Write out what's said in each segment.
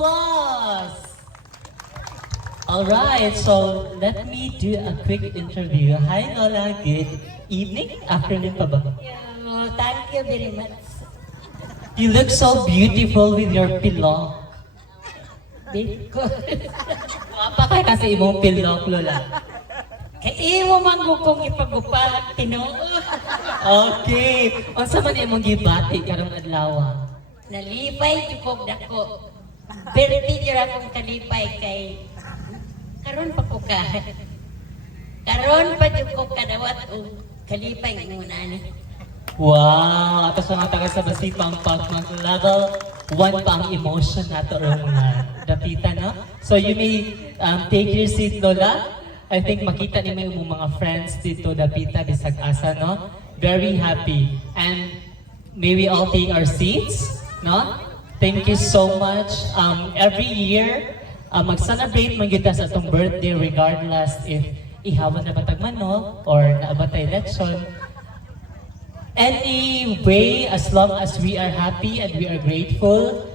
applause! Alright, so let me do a quick interview. Hi Lola, good evening? Afternoon pa ba? Thank you very much. You look so beautiful with your pillow. Because Mapa kay kasi imong pillow, Lola. kay imo man ko kung ipagupahan Tinoo. Okay. Unsa man imong gibati karong adlaw? Nalipay jud dako. Birthday jud akong kalipay kay karon pa ko ka. Karon pa jud ko kadawat og kalipay nguna ni. Wow! Ato sa nga taga sa basipang pag mag-level 1 pa ang emotion nato ron mga dapita, no? So you may take your seat, Lola. I think makita ni mo mga friends dito dapita bisag asa, no? Very happy. And may we all take our seats, no? Thank you so much. Every year, mag-celebrate man kita sa atong birthday regardless if ihawan na batag manok or naabatay election. Anyway, as long as we are happy and we are grateful,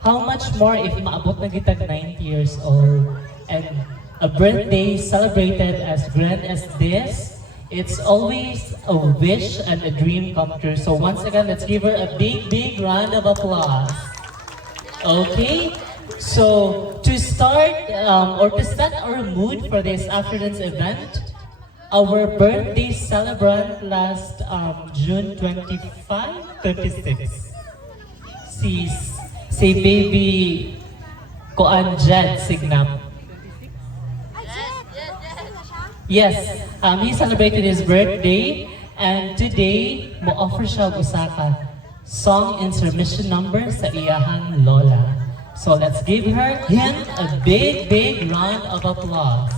how much more if maabot na kita 90 years old and a birthday celebrated as grand as this, it's always a wish and a dream come true. So once again, let's give her a big, big round of applause. Okay, so to start or to set our mood for this afternoon's event, our birthday celebrant last June 25, 36. Si baby Koan Jed Signam. Yes, he celebrated his birthday and today mo offer siya og usa ka song intermission number sa iyahang lola. So let's give him a big, big round of applause.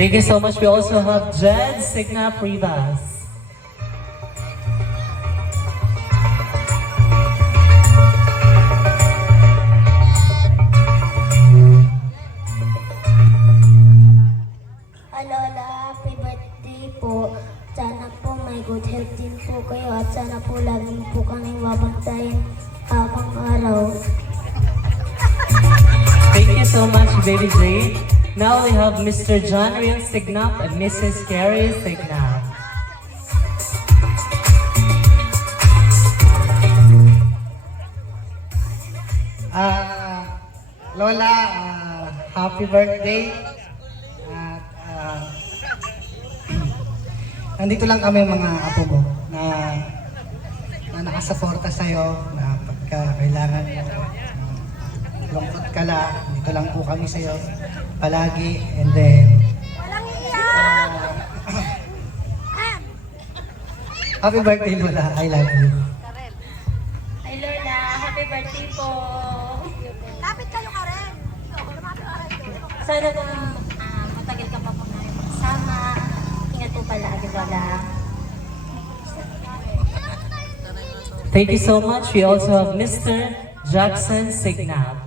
Thank you so much. We also have Jed Signap Rivas. Lola, happy birthday po. Sana po may good health din po kayo at sana po lagi mo po kami babantayan habang araw. Thank you so much, Baby Jade. Now we have Mr. John Riel Signap and Mrs. Carrie Signap. Lola, happy birthday. At nandito lang kami mga apo mo na nakasuporta sa'yo na pagka kailangan mo lungkot ka lang, dito lang po kami sa'yo palagi. And then happy birthday Lola, I love you. Hi Lola, happy birthday po. Kapit kayo ka rin. Sana po matagal ka pa po namin makasama. Ingat po palagi Lola. Thank you so much. We also have Mr. Jackson Signap.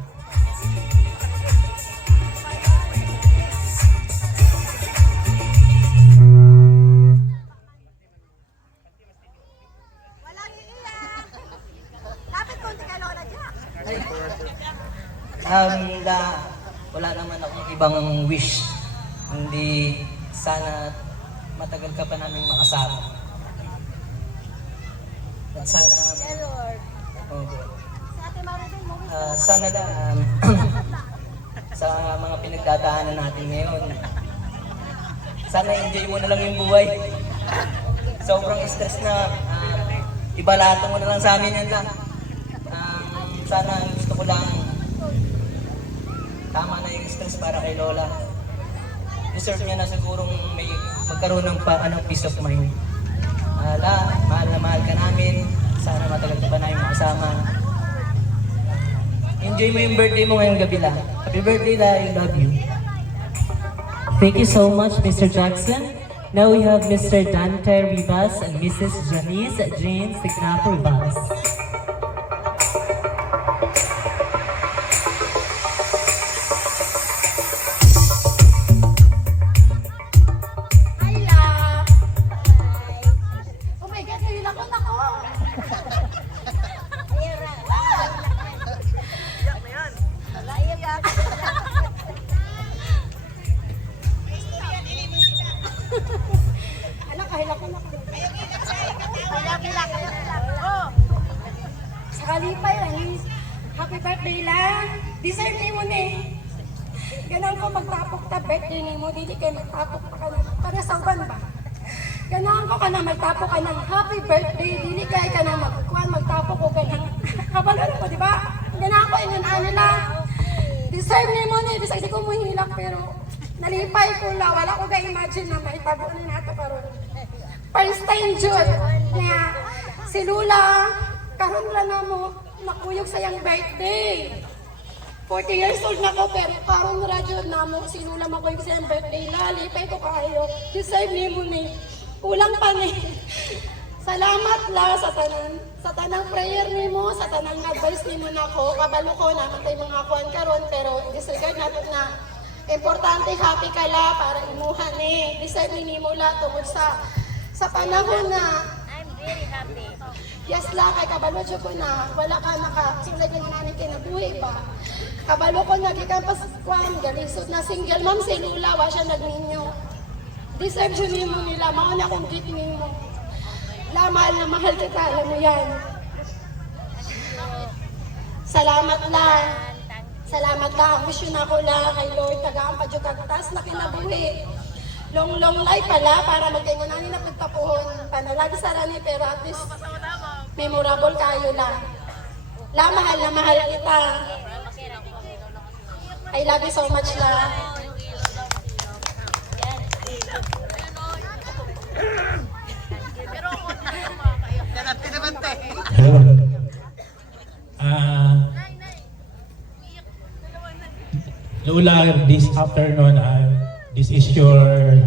Wala naman akong ibang wish. Hindi sana matagal ka pa namin makasama. At sana sana na sa mga pinagdadaanan natin ngayon. Sana enjoy mo na lang yung buhay. Sobrang stress na ibalatan mo na lang sa amin yan lang. Sana gusto ko lang tama na yung stress para kay Lola. Deserve niya na sigurong may magkaroon ng peace of mind. Mahal na mahal ka namin. Sana matagal ka pa namin makasama. Enjoy mo yung birthday mo ngayong gabi lang. Happy birthday, La. I love you. Thank you so much, Mr. Jackson. Now we have Mr. Dante Rivas and Mrs. Janice Jane Signap Rivas. Sa kalipay, happy birthday lang. Deserve ni mo ni. Ganun ko magtapok ta birthday ni mo, dili kayo magtapok pa ka na. Para sa uban ba? Ganun ko ka na magtapok ka ng happy birthday, dili kayo ka na magtapok ko ganun. Kabalaro ko, di ba? Ganun ko, ingan lang. Deserve ni mo ni, bisag di ko muhilak, pero nalipay ko la, wala ko ka-imagine na may tabo na nato karon. First time Jud, na si Lula, karon lang na mo, nakuyog sa iyang birthday. 40 years old na ko, pero karon na Jud na mo, si Lula makuyog sa iyang birthday. Nalipay ko kayo, deserve ni mo ni, kulang pa ni. Salamat la sa tanang prayer ni mo, sa tanang advice ni mo na ko, kabalo ko naman tayo mga kuhan karon, pero disregard natin na importante happy ka la para imuhan ni. Deserve ni mo la tungod sa panahon na I'm very happy. Yes la, kay kabalo ko na wala ka nakasulay ka na nanin kinabuhi ba. Kabalo ko nagikan pas kuhan, galisod na single mom si Lula, wa siya nagninyo. Deserve ni mo nila, mauna kong gift ni mo. La, mahal na mahal kita, alam mo yan. Salamat lang. Salamat lang. Wish yun ako lang kay Lord. Tagaan pa dyan kagtas na kinabuhi. Long life pala para magkaingon nanin na pagtapuhon. Panalagi sa rani pero at least memorable kayo lang. La, mahal na mahal kita. I love you so much la. Lola, this afternoon, this is your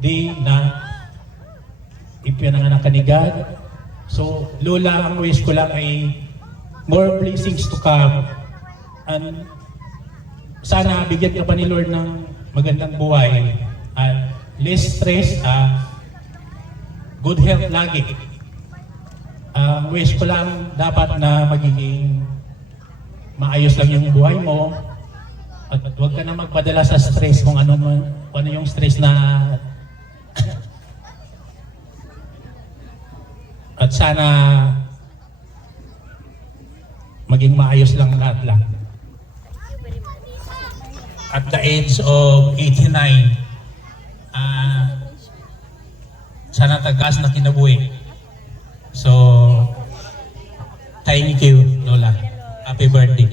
day na ipinanganak ka ni God. So, Lola, ang wish ko lang ay more blessings to come. And sana bigyan ka pa ni Lord ng magandang buhay. At less stress, good health lagi. Wish ko lang dapat na magiging maayos lang yung buhay mo. At huwag ka na magpadala sa stress kung ano yung stress na at sana maging maayos lang lahat lang. At the age of 89, sana tagas na kinabuhi. So, thank you, Lola. Happy birthday.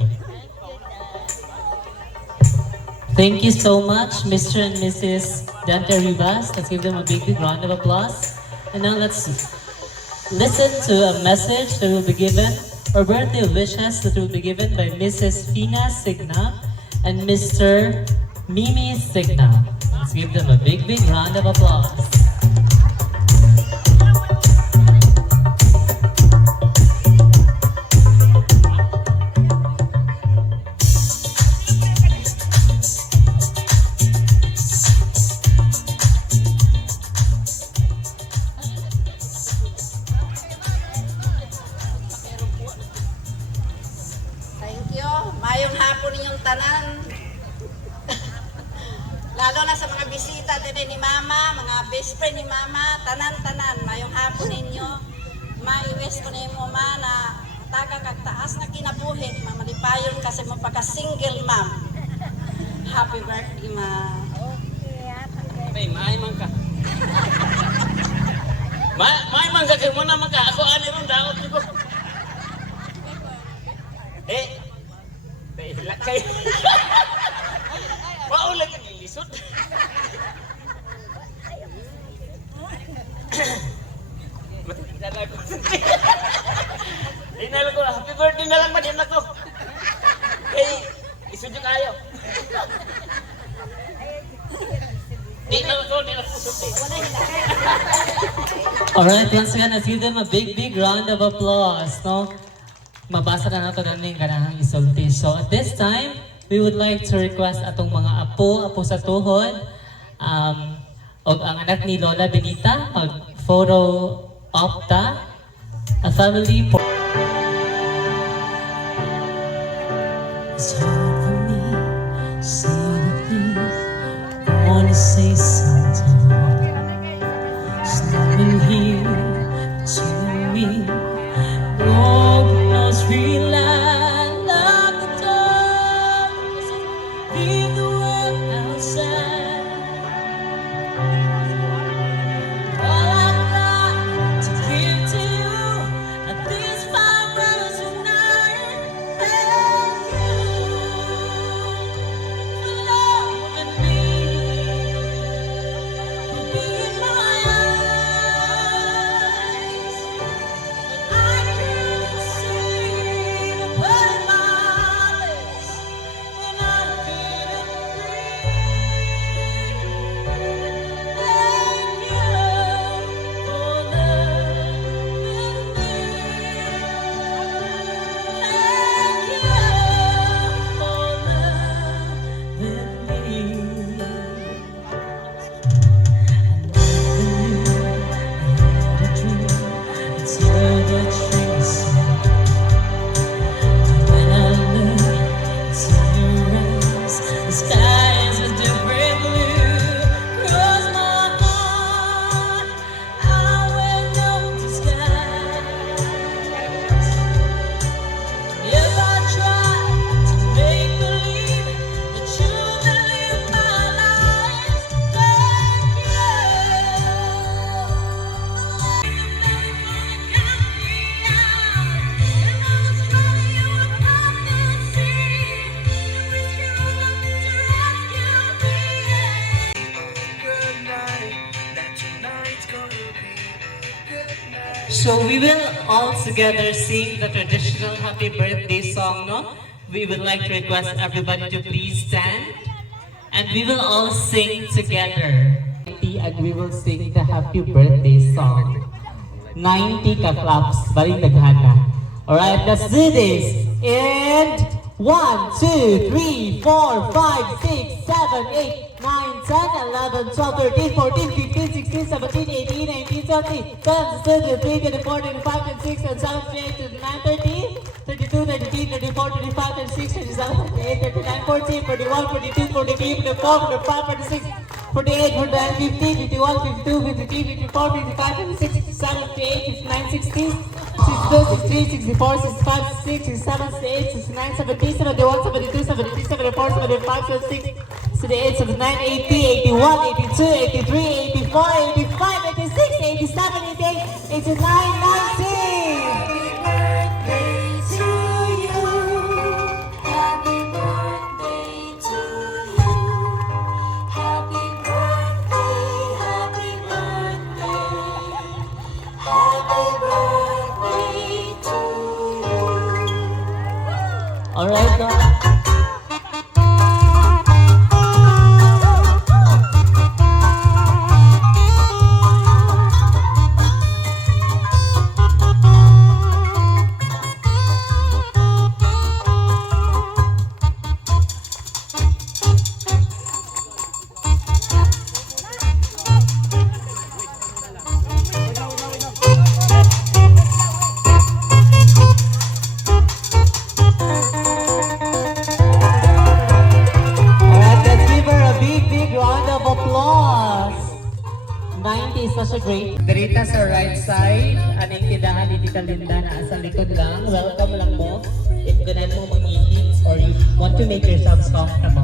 Thank you so much, Mr. and Mrs. Dante Rivas. Let's give them a big round of applause. And now let's listen to a message that will be given, or birthday wishes that will be given by Mrs. Fina Signa and Mr. Mimi Signa. Let's give them a big round of applause. Thank you. Mayong hapon ninyong tanan. Lalo na sa mga bisita din ni Mama, mga best friend ni Mama, tanan-tanan. Mayong hapon ninyo. Maiwes ko na mo ma na taga kagtaas na kinabuhi. Mamalipayon kasi mo pagka-single ma'am. Happy birthday, Ma. May man ka. May man ka kay mo na man ka. Ako ani ron daot ko. Hilak kayo. Paulan ang lilisod. Matitala ko. Dinala ko, happy birthday na lang ba din ako? Isod yung kayo. Di na ako suti. Alright, once again, let's give them a big round of applause. No? Mabasa na nato ng kanang isulti. So at this time, we would like to request atong mga apo sa tuhod, o ang anak ni Lola Benita, mag-photo opta, a family for... It's hard for me to say the things I wanna say sometimes. There's nothing here to me. Open us, real I lock the doors, leave the world outside. All I've got to give to you are these 5 words tonight. Thank you for loving me, for being my eyes. I couldn't see the blood in my lips, and I couldn't breathe. Thank you for loving me. Thank you for loving me. It's all the dreams. When I look into your eyes, the sky is a different blue. Cross my heart, I wear no disguise. If I try to make believe that you believe my lies, thank So we will all together sing the traditional happy birthday song, no? We would like to request everybody to please stand. And we will all sing together. And we will sing the happy birthday song. 90 ka-claps, baling naghana. Alright, let's do this. And 1, 2, 3, 4, 5, 6, 7, 8, 9, 10, 11, 12, 13, 14, 15, 16, 17, 18, 19, 20, 21, 22, 23, 24, 25, 26, 27, 28, 29, 30, 32, 33, 34, 35, 36, 37, 38, 39, 40, 41, 42, 43, 44, 45, 46, 48, 49, 50, 51, 52, 53, 54, 55, 56, 57, 58, 59, 60, 62, 63, 64, 65, 66, 67, 68, 69, 70, 71, 72, 73, 74, 75, 76, 78, 79, 80, 81, 82, 83, 84, 85, 86, 87, 88, 89, 90! Alright, is such a great. Dirita sa right side, aning tindahan ni Tita Linda na sa likod lang. Welcome lang mo. If ganan mo mag-eat or you want to make yourselves comfortable.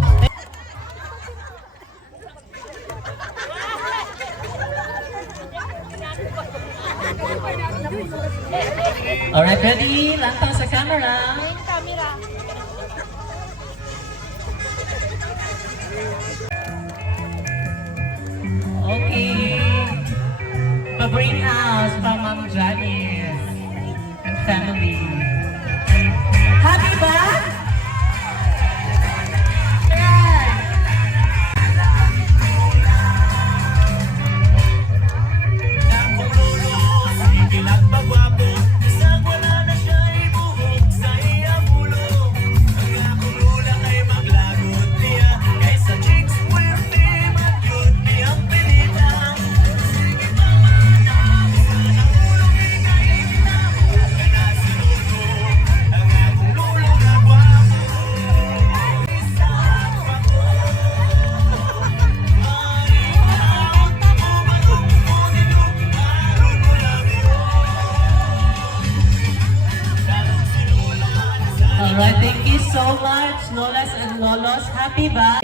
Alright, ready? Lantang sa camera. Okay. Brain House from Mom Janice and family. Happy ba? Alright, thank you so much, Lolas and Lolos. Happy ba?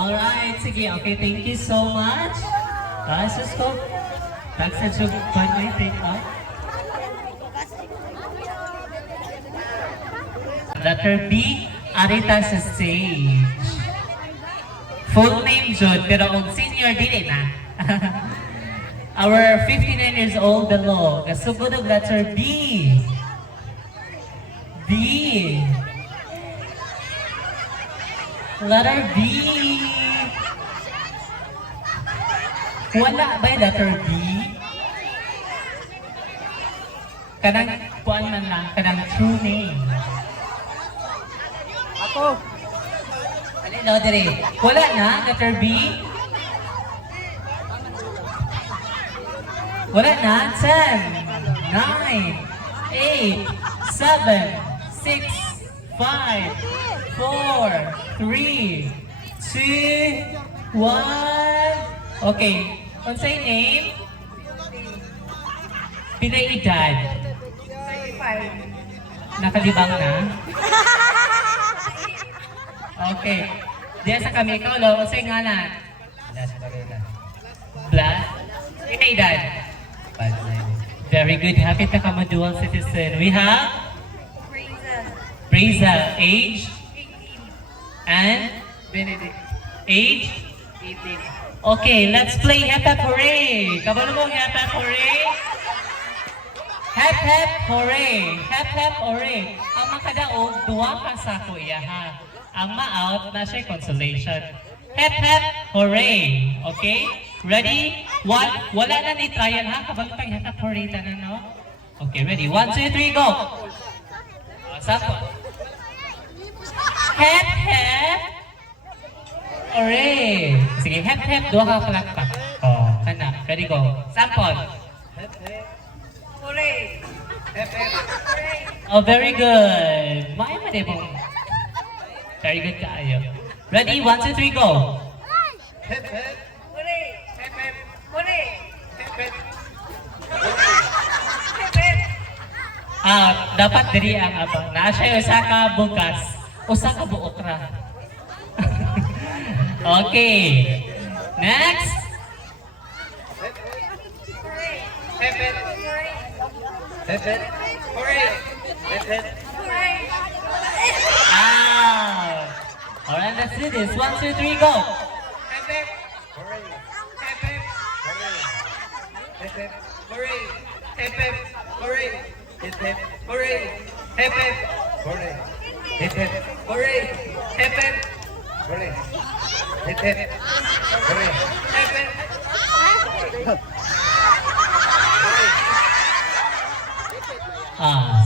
Alright, sige, okay, thank you so much. Sus ko. Thanks sa jug, may take up. Letter B, Arita sa stage. Full name, Jud, pero ang senior dili na. Our 59 years old, the law. Kasugod ng letter B. B. Letter B. Wala ba yung letter B? Kanang kuan man lang, kanang true name. Ako. Alin, no, dire. Wala na, letter B? Wala na, 10, 9, 8, 7, 6, 5, 4, 3, 2, 1. Okay, unsay name? Pinay edad? 35. Nakalibang na? Okay. Diyan sa kami, ikaw lo, unsay ngalan? Blas? Pinay edad? Very good. Happy to come a dual citizen. We have Breza. Age? 18. And? Benedict. Age? 18. Okay, let's play Hep Hep Hooray. Kabalo mo Hep Hep Hooray? Hep Hep Hooray. Hep Hep Hooray. Ang makadaog, duwa ka sa kuya ha. Ang ma-out na siya consolation. Hep hep, hooray! Okay? Ready? One, wala na ni trial ha? Kabantang hep hep, hooray na no? Okay, ready? 1, 2, 3, go! Sample. Hep hep, hooray! Sige, hep hep, duha ka palakpak. Oh, kana. Ready, go. Sample. Hooray! Oh, very good. Maayo mo din mo. Very good kaayo. Ready? 1, 2, 3, go! Hooray! Hooray! Dapat diri ang abang. Nasa usa ka bugas, usa ka buok ra. Okay. Next. Alright, let's do this. 1, 2, 3, go!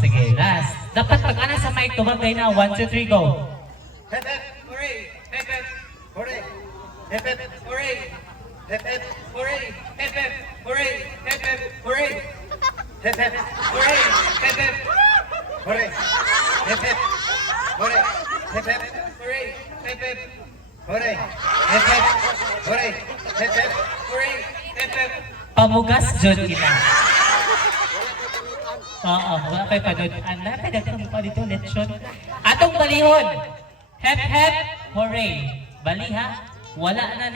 Sige, last. Dapat pag ana sa mic, tumagay na. 1, 2, 3, go! Pamugas jud kita. Oo, wala kay padod. Ana pa daghan pa dito lechon. Atong balihon. Hep hep, hooray. Baliha. Wala na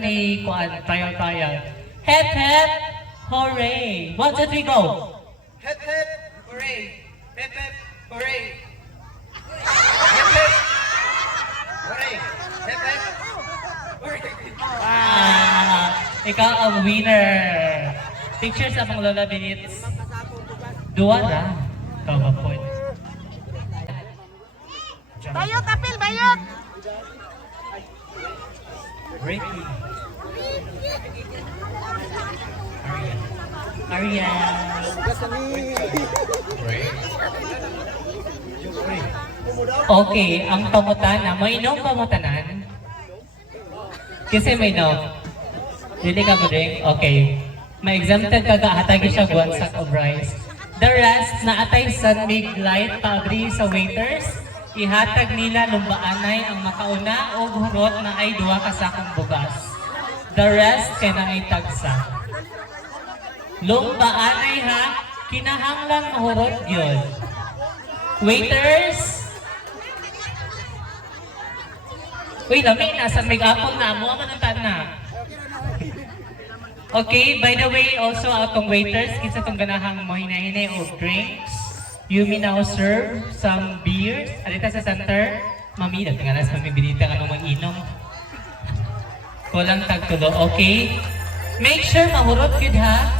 ni kuan trial. Hep hep, hooray. 1, 2, 3, go. Ikaw ang winner. Picture sa mga Lola Benitez. Dua na. Ikaw ba po? Bayot, apil, bayot! Ricky. Arya. Okay, ang pamutana. May inom pamutanan? Kasi may inom. Dili ka mo rin? Okay. May exempted ka hatagi siya one sack of rice. The rest na atay sunmig light paagri sa waiters. Ihatag nila lumbaanay ang makauna o hurot na ay duwa ka sakong bugas. The rest kay na ay tagsa. Lumbaanay ha, kinahanglan mahurot yun. Waiters! Uy, lami na, sa mag-apple na, mo ang na. Okay, by the way, also atong waiters, kinsa itong ganahang mo hinahinay o drinks. You may now serve some beers. Alita sa center. Mami, nagtingalas mami binita ka nung mag-inom. Kulang tagtulo, okay? Make sure mahurot yun ha.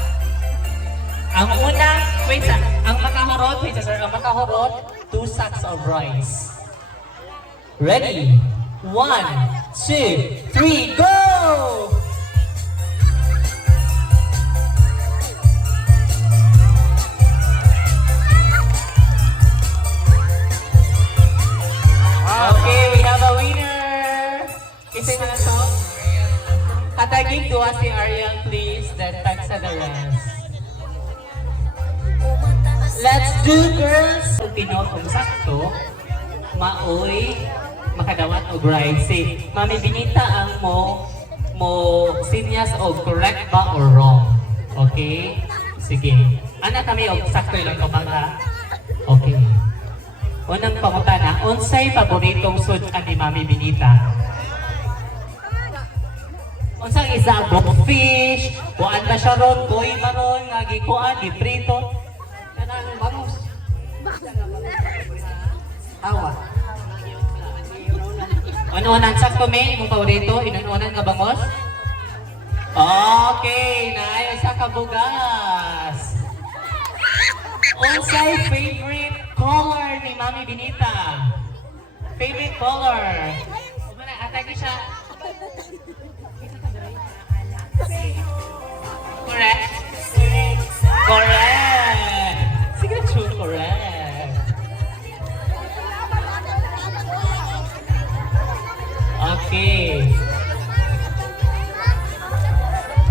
Ang unang, wait sa, ang makahurot, wait sir, ang makahurot, 2 sacks of rice. Ready? 1, 2, 3, go! Okay, we have a winner! Kisay na na to. Katagig duwa si Ariel, please, then tag sa the rest. Let's do, girls! Kung pinot kung sakto, maoy, makadawat o bride. Say, Mami Benita ang mo sinyas o correct ba or wrong. Okay? Sige. Ana kami o sakto ilang kabaga. Okay. Unang pangutana, unsay paboritong sudan ni Mami Benita? Unsang isabok fish, kuan ba siya ron, boy maron, nga gikuan, giprito. Kanang bangus. Awa. Ununan sakto may imong paborito, inununan nga bangos? Okay, naay sa kabugas. Unsay favorite color ni Mami Benita? Favorite color? Umana, atake siya. Correct? Correct! Signature correct. Okay.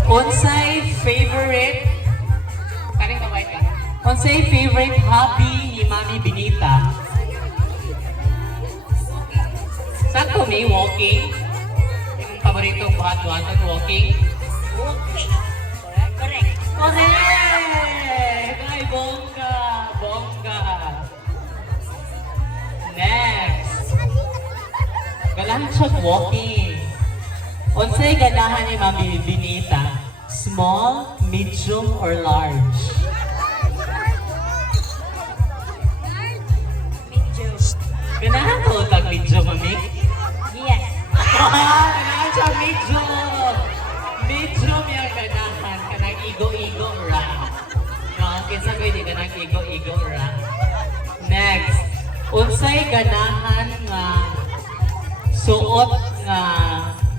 Unsay favorite? Karing kamay ka. Unsay favorite hobby ni Mami Benita? Sakto ni walking. Yung paboritong buhat-buhatan walking. Okay. Correct. Correct! Ay, bongga! Bongga! Next. Ganahan siya walking. Unsay ganahan ni Mami Benita? Small, medium, or large? Medyo. Ganahan ko tag medium, Mami? Yes. Ganahan siya medium! Medium yung ganahan. Kanang igo-igo ra. No, kinsa ko hindi kanang igo-igo ra. Next. Unsay ganahan nga suot nga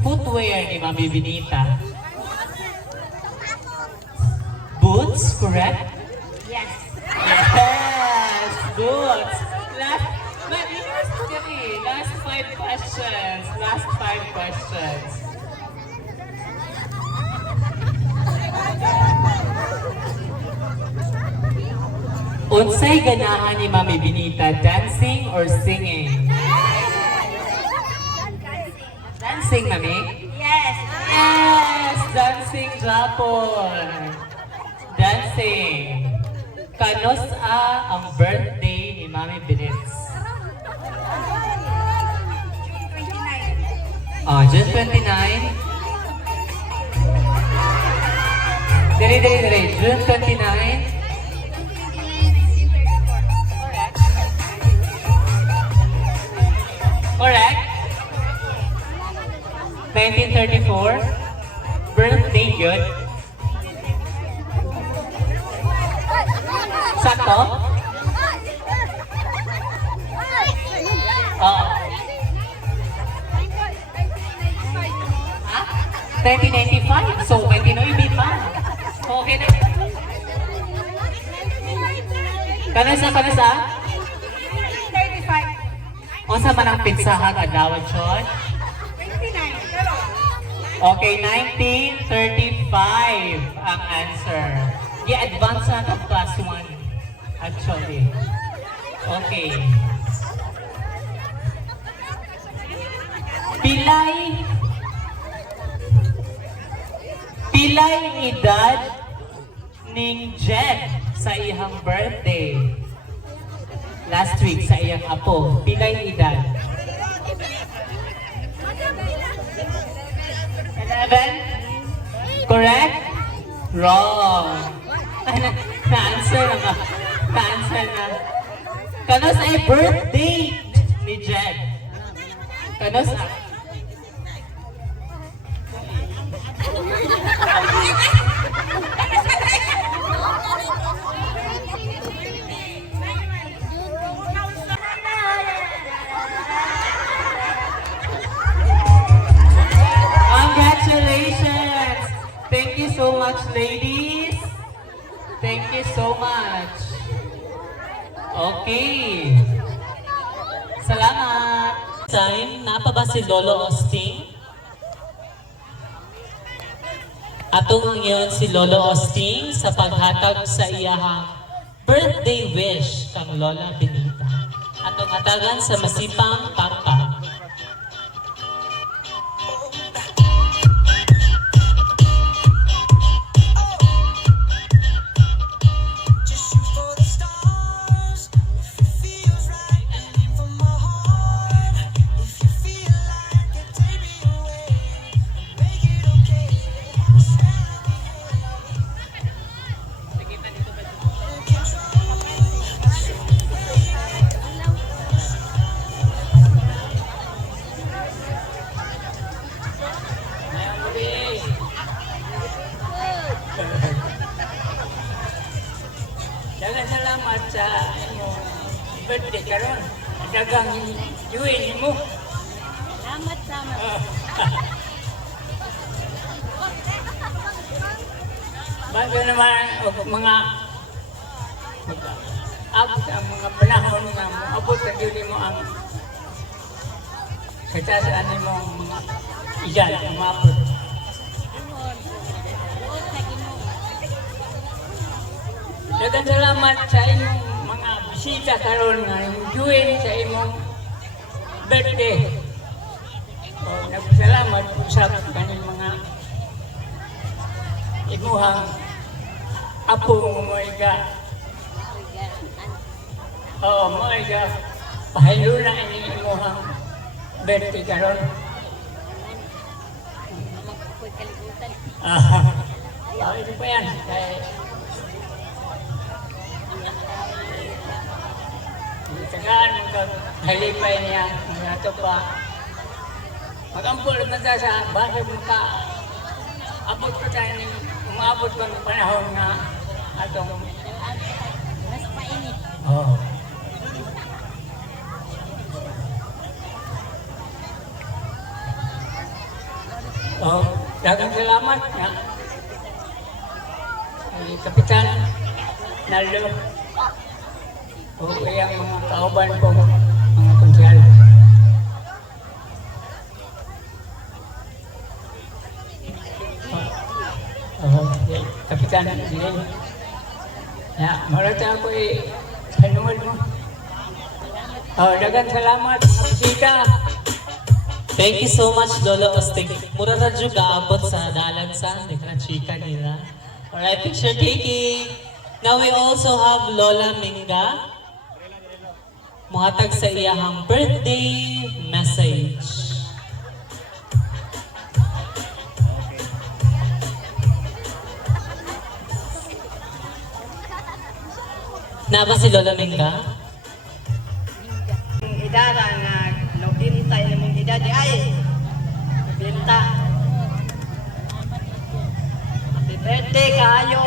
footwear ni Mami Benita? Boots, correct? Yes. Yes, boots. Last 5 questions. Last 5 questions. Unsay ganahan ni Mami Benita, dancing or singing? Dancing, Mami? Yes. Yes! Dancing Japon! Dancing! Kanos ang birthday ni Mami Benitz? June 29. Dali. June 29. Correct? 1934? Birthday yun? Sakto? Oo. 1995? So, may Pinoy pa. Okay na. Kanasa? 35. O sa manang pinsahan adlawan chon? 29. Okay, 1935 ang answer. I-advance na ng plus 1 actually. Okay. Pilay edad ning Jed sa iyang birthday. Last week sa iyang apo. Pilay edad? 11? Correct? Wrong. Na-answer na ba? Na-answer na. Kano sa birthday ni Jed? Kano sa... Congratulations! Thank you so much, ladies. Thank you so much. Okay. Salamat. Time, napa ba si Lolo Osting? Atong ngayon si Lolo Osting sa paghatag sa iyahang birthday wish kang Lola Benita. Atong hatagan sa masipang papa. Daghang salamat sa inyong birthday karon. dagang yuin mo. Salamat. Bago naman og mga abot ang mga panahon nga abot na yun mo ang katasaan mo ang mga iyan ang maabot. Daghang salamat sa imong mga bisita karon nga enjoy sa imong birthday. O nagpasalamat po sa kaning mga imuhang apo mo ka. Oo, mo ka. Pahilo na ini imuhang birthday karon. Ito pa yan. Tagaan mo ka halipay niya, mga ito pa. Mag-ampul naman tayo sa bakit mo ka abot pa tayo ng umabot pa ng panahon nga atong Mas mainit. oo. Oh, dagang salamat nga. Ay, Kapitan Naldo. O kaya mga kauban ko, mga konsyal. Kapitan Dilay. Ya, marata ako panuod mo. Dagan salamat, mga bisita. Thank you so much, Lolo Osting. Mura na dyan kaabot sa dalansan. Nagka chika nila. Alright, picture taking. Now we also have Lola Minga. Muhatag sa iyahang birthday message. Naba si Lola Minga? Idara nga nobinta imong edad ay binta. Happy birthday kayo.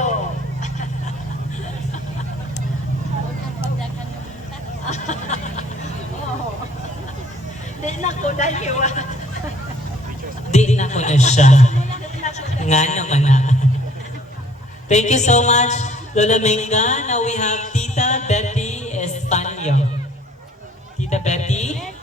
Di na ko dahil wa. Di na ko na siya. Nga naman na. Thank you so much, Lola Minga. Now we have Tita Betty Espanyo. Tita Betty.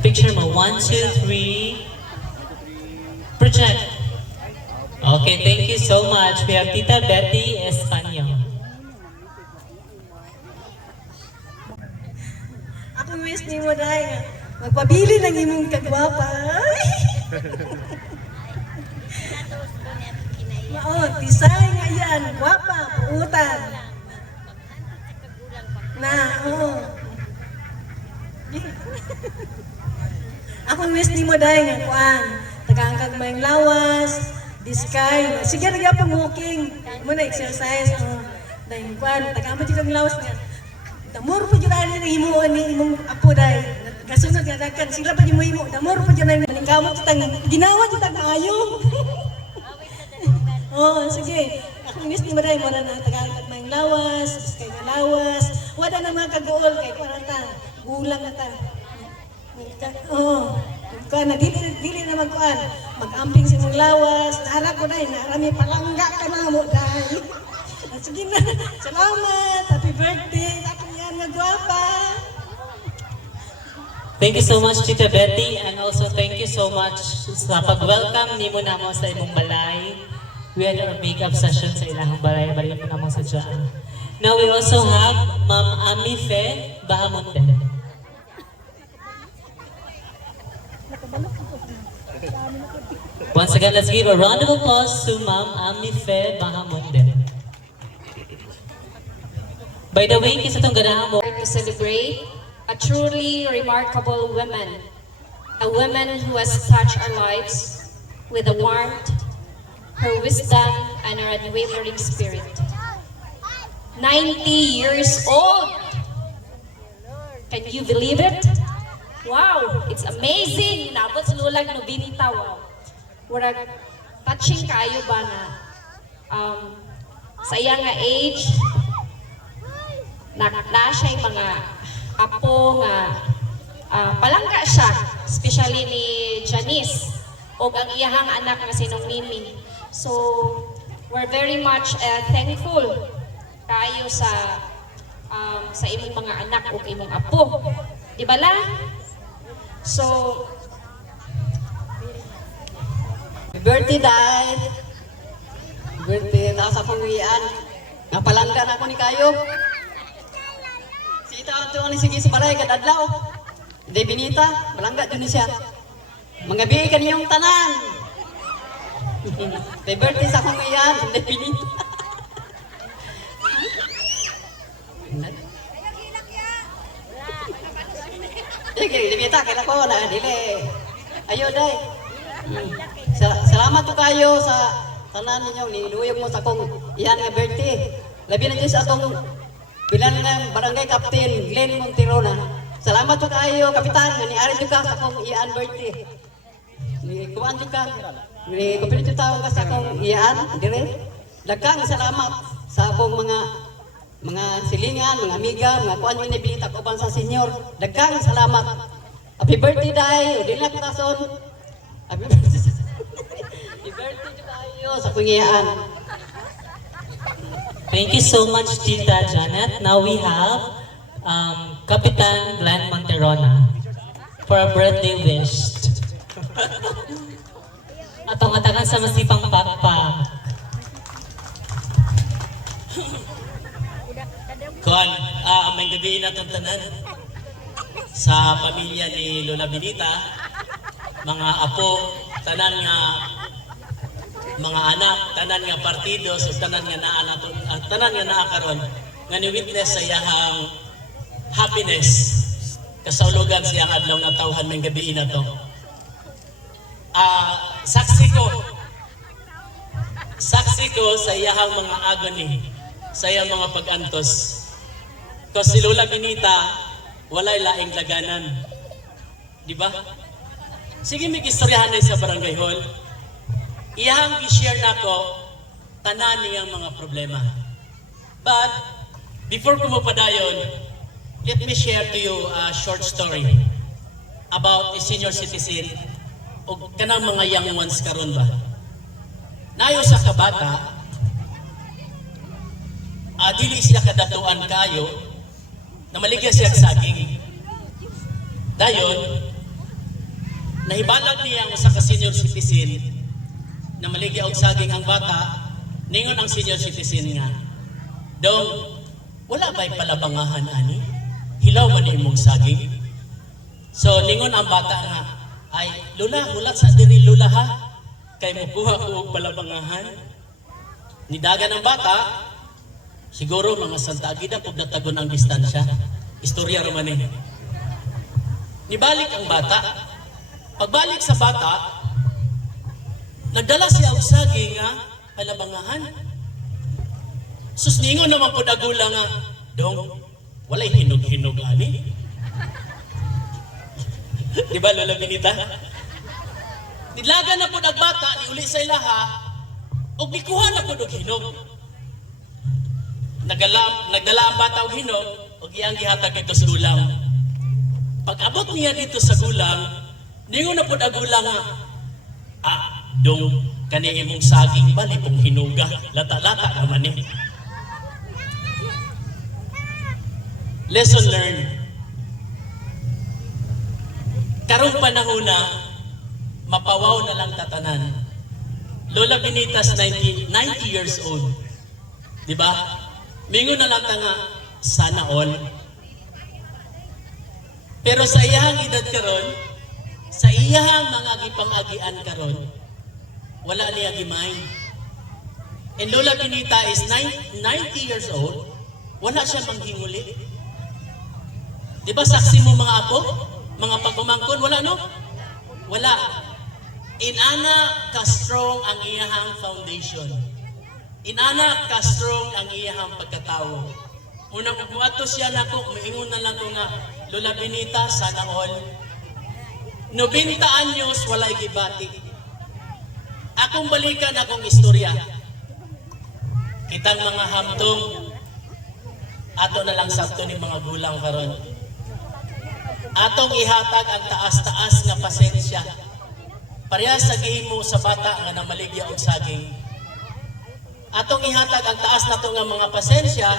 Picture mo, 1, 2, 3. Project. Okay, thank you so much. We have Tita Betty Espanyo. Ako wish ni mo dahil magpabili ng imong kagwapa. Mao, design nga yan, gwapa, puutan. Na, oo. Ako wish ni mo dahil nga kuan, tagangkag mayang lawas, diskay. Sige na gyapon walking, muna exercise. Dahil kuan, tagangkag kag lawas nga. Damor po dyan na himuan ni imong apo dahil. Kasunod nga dakan, sila pa di mo himo. Damor po dyan na nalingkamot kitang, ginawa kitang ayong. Oh, sige. Ako miss ni Maray, mara na tagangkag mayang lawas, kay nga lawas. Wala na mga kagool kay kwaranta. Gulang na ta. Oh, kuan na dili na magkuan. Mag-amping sa imong lawas. Nahala ko dahil, narami palangga ka na mo dahil. Sige na. Salamat. Happy birthday. Ako yan, magwapa. Thank you so much, Tita Betty, and also thank you so much sa pag-welcome ni mo namo sa imong balay. We had our makeup session sa ilang balay. Balik mo namo sa dyan. Now we also have Ma'am Ami Fe Bahamonde. Once again, let's give a round of applause to Ma'am Ami Fe Bahamonde. By the way, kisa itong ganahan mo, To celebrate a truly remarkable woman, a woman who has touched our lives with a warmth, her wisdom, and her unwavering spirit. 90 years old! Can you believe it? Wow, it's amazing. Nabot sa lulag no binita, wow. Murag touching kayo ba na sa iya nga age na siya mga apo nga palangga siya, especially ni Janice o ang iyahang anak nga sinong Mimi. So, we're very much thankful kayo sa imong mga anak o imong apo. Di ba la? So, birthday dahil birthday nasa panguwian napalanggan ako ni kayo si ita ito ni sige sa balay kadadlaw de binita malangga dun siya mga bihi kaniyong tanan de birthday sa panguwian de binita sige de binita kailan ko na dili ayo day. Salamat po kayo sa tanan ninyo niluyog mo sa akong iyan nga birthday. Labi na dyan sa akong bilang nga barangay captain Glenn Monterona. Salamat po kayo kapitan nga ni-ari ka sa akong iyan birthday. Ni kuan ka. Ni kupilit tawo ka sa akong iyan dire. Daghang salamat sa akong mga silingan, mga amiga, mga kuan yung nibilita ko sa senior. Daghang salamat. Happy birthday day, dili na kitason. Happy birthday tayo sa pangiyaan. Thank you so much, Tita Janet. Now we have Kapitan Glenn Monterona for a birthday wish. Atong atakan sa masipang pakpak. Kuan, may gabi na itong tanan sa pamilya ni Lola Benita, mga apo, tanan nga mga anak, tanan nga partido, so tanan nga naakaron nga ni-witness sa iyahang happiness kasaulugan siyang adlaw nga tawhan may gabi na to. Saksi ko sa iyahang mga agony, sa iyang mga pag-antos. Kasi si Lola Benita, walay laing laganan. Di ba? Sige, may istoryahan na sa barangay hall. Iyahang i-share na ko tanan niyang mga problema. But, before ko mapadayon, let me share to you a short story about a senior citizen o kanang mga young ones karon ba. Nayo sa kabata, dili siya kadatuan kayo, na maligya siya saging. Dayon, nahibalag niya ang usa ka senior citizen na maligya og saging ang bata, ningon ang senior citizen nga, dong, wala ba'y palabangahan ani? Hilaw man imong saging? So, ningon ang bata nga, ay, Lula, hulat sa diri Lula ha, kay mukuha ko og palabangahan. Nidagan ang bata, siguro mga Santa Agida pag natagon ang distansya. Istorya raman eh. Nibalik ang bata. Pagbalik sa bata, nagdala siya og saging nga palabangahan. Susningon naman po nagula nga, dong, walay hinog-hinog ani. Di ba, Lola Benita? Nilaga na po nagbata, niuli sa ilaha, o bikuha na po og hinog. Nagdala ang bata og hinog, o iyang gihatag ito sa gulang. Pag-abot niya dito sa gulang, ningon na po na gulang nga, dong, kani imong saging bali pong hinuga, lata-lata naman eh. Lesson learned. Karong panahon na, mapawaw na lang tatanan. Lola Benita's 90 years old. Diba? Mingo na lang nga, sana all. Pero sa iyahang edad karon, sa iyahang mga gipang-agian karon, wala niya gimay. And Lola Benita is 90 years old, wala siya manghinguli. Di ba saksi mo mga apo? Mga pagkumangkon, wala no? Wala. Inana ka-strong ang iyahang foundation. Inana ka-strong ang iyahang pagkatao. Unang umuato siya na ko, maingon na lang ko nga, Lola Benita, sana all, 90 anyos walay gibati. Akong balikan akong istorya. Kitang mga hamtong ato na lang sabto ni mga gulang karon. Atong ihatag ang taas-taas nga pasensya. Parehas sa gihimo sa bata nga namaligya og saging. Atong ihatag ang taas nato nga mga pasensya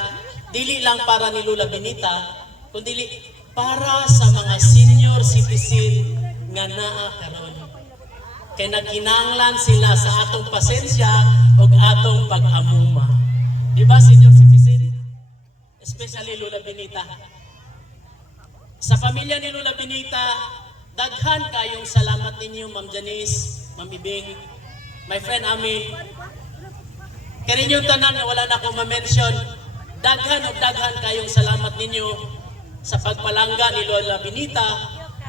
dili lang para ni Lola Benita, kundi para sa mga senior citizen nga naa karon. Kay nagkinahanglan sila sa atong pasensya ug atong pag-amuma. Di ba, senior citizen? Especially Lola Benita. Sa pamilya ni Lola Benita, daghan kayong salamat ninyo, Ma'am Janice, Ma'am Ibing, my friend Ami. Kaya ninyong tanan na wala na akong ma-mention, daghan o daghan kayong salamat ninyo sa pagpalangga ni Lola Benita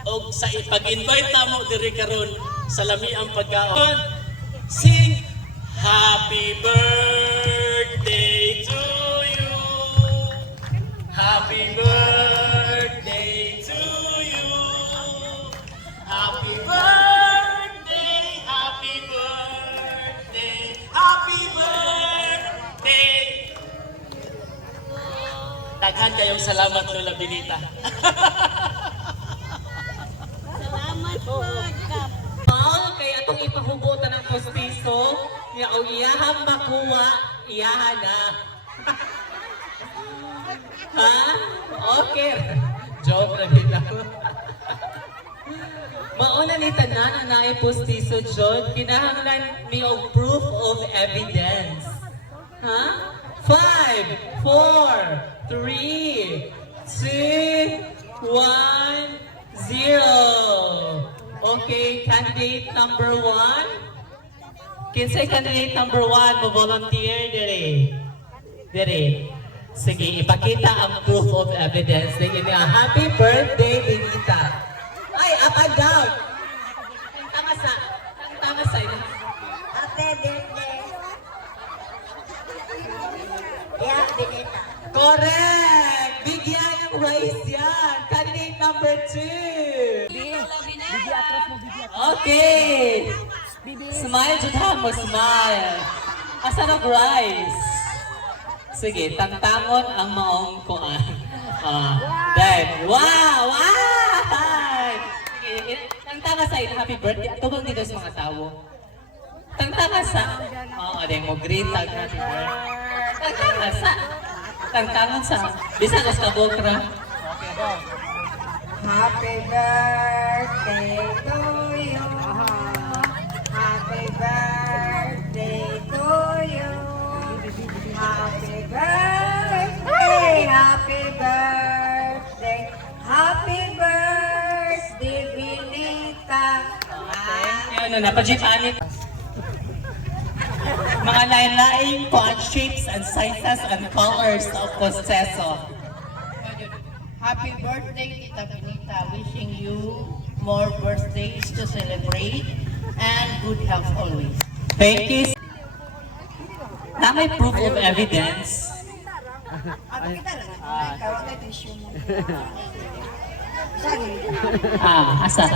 o sa pag-invite na mo diri karon sa lami ang pagkaon. Sing Happy birthday to you. Happy birthday to you. Happy birthday, happy birthday, happy birthday. Daghan kayong salamat, Lola Benita. Salamat po. Kaya itong ipahubutan ng postiso, niya o iyahang makuha, iyahan na. Ha? Okay. Joke na nila. Mauna ni tanan na postiso, John, kinahanglan ni og proof of evidence. Ha? 5, 4, 3, 2, 1, 0. Okay, candidate number 1. Kinsay candidate number 1 mo volunteer dire. Dire. Sige, ipakita ang proof of evidence. Sige niya, happy birthday, Benita. Ay, up and down. Tama sa. Happy birthday. Yeah, Benita. Correct! Bigyan ng rice yan. Candidate number 2. Okay. Smile jud ha mo, smile. Asa na rice? Sige, tangtangon ang maong kuan. Then, wow! Sige, tangtanga sa ito, happy birthday. Tubang dito sa mga tao. Tangtanga sa... then mo greet tag happy birthday. Tangtanga sa... Tangtangon sa... Bisa kas kabokra. Okay, go. Happy birthday to you. Happy birthday to you. Happy birthday, happy birthday, happy birthday, Benita. Ano na, pajit-anit. Mga lain-laing shapes and sizes and colors of posteso. Happy birthday, Tita Benita. Wishing you more birthdays to celebrate and good health always. Thank you. Na may proof of evidence. Asa?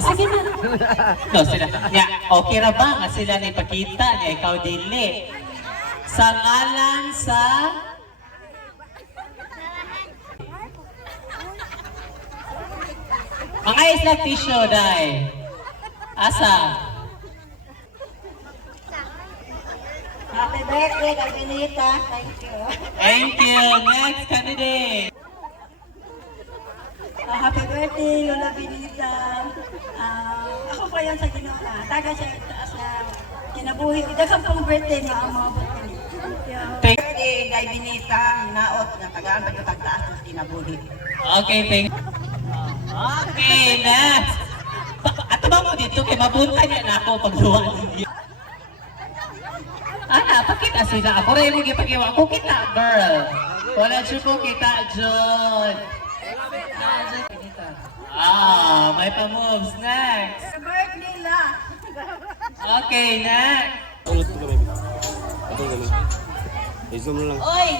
Sige na. No, sila. Yeah, okay ra ba? Nga sila na ipakita niya, ikaw dili. Sa ngalan sa... Mga isla tissue, day. Asa? Happy birthday, Benita. Thank you. Thank you. Next candidate. Happy birthday, Lola Benita. Ako po yan sa ginawa. Taga siya taas na kinabuhi. Dagang pong birthday na ang mga birthday. Thank Birthday kay Benita, naot na tagaan pa yung tagtaas ng kinabuhi. Okay, thank you. Okay, next. Ato ba mo dito kay mabunta niya na ako pagluwa niya. Pakita sila. Ako rin yung ipagiwa. Ko kita, girl. Wala siya ko kita, John. May pa-moves. Next. Birthday la. Okay, next. Oy,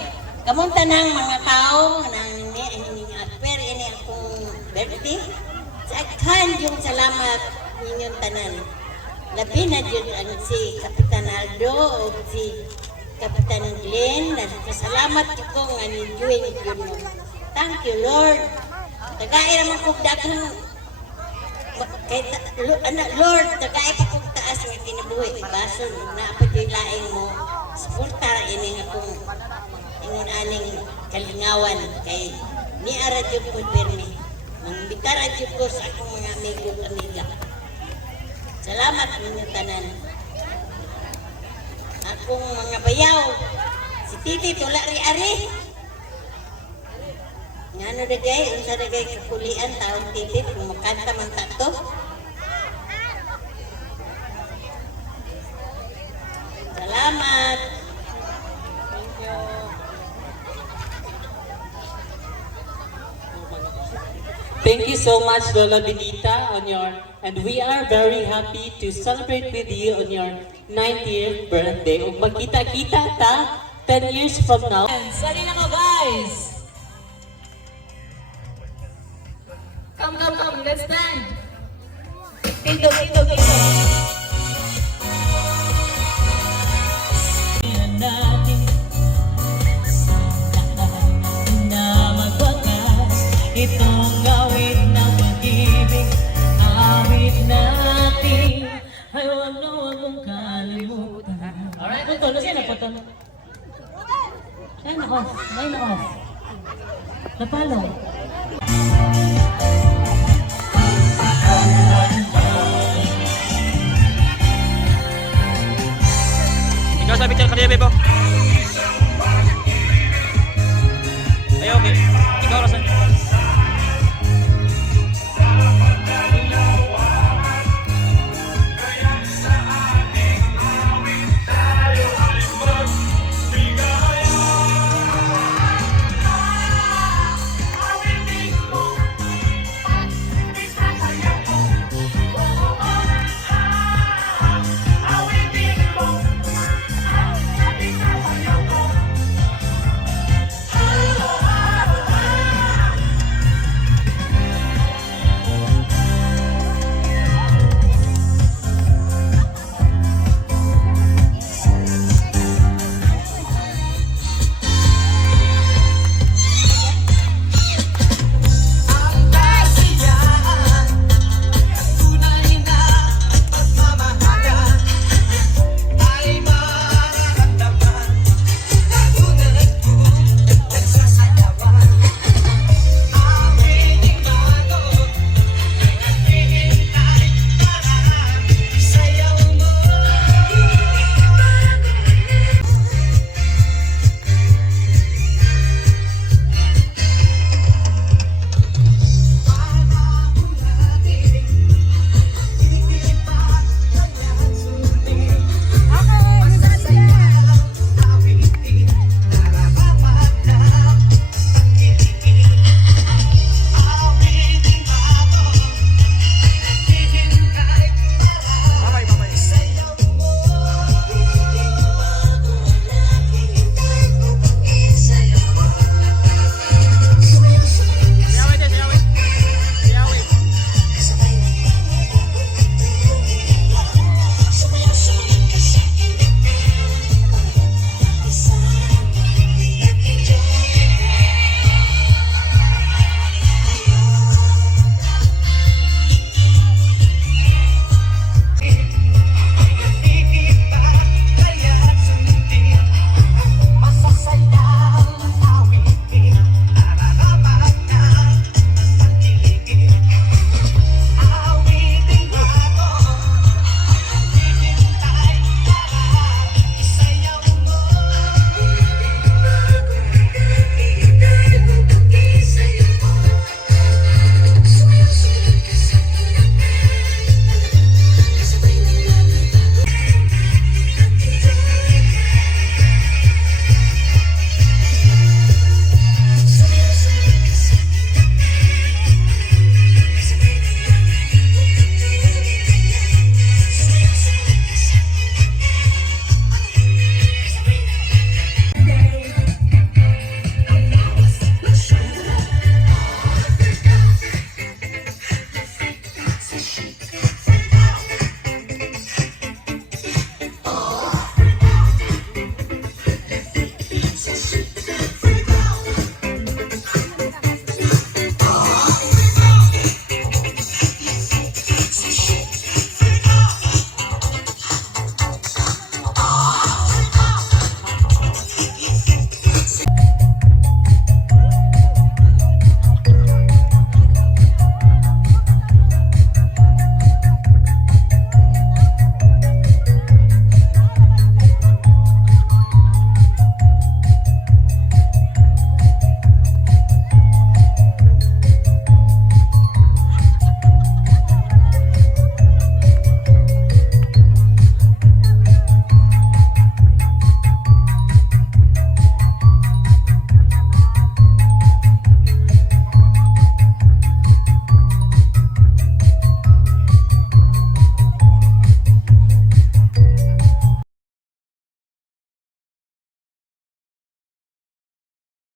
kamunta ng mga tao nang pwede ini akong birthday. Saghan yung salamat ninyong tanan. Labi na yun ang si Kapitan Aldo o si Kapitan Glenn. Salamat ko nga ni-join yun mo. Thank you, Lord. Tagay naman kong daghang Lord, tagay pa kong taas nga kinabuhi. Baso, naapad yung laing mo. Suportara ini nga kong ingon aning kalingawan kay ni Aradyo ko pirmi. Mangbita radyo ko sa akong mga amigo amiga. Salamat ninyo tanan. Akong mga bayaw, si Titi tula ari-ari. Ngano dagay, unsa dagay kakulian taong Titi kung makanta man tato. Salamat. Thank you. Thank you so much, Lola Benita, and we are very happy to celebrate with you on your 90th birthday. Ug magkita-kita ta 10 years from now. Sali na ko, guys! Come, let's dance! Dito. Itong awit ng pag-ibig, awit natin, ay huwag mong kalimutan. Alright, punto, sino punto? Line off. Napalo. Ikaw sa picture kanina, Bebo. Ay, okay. Ikaw, Rosan.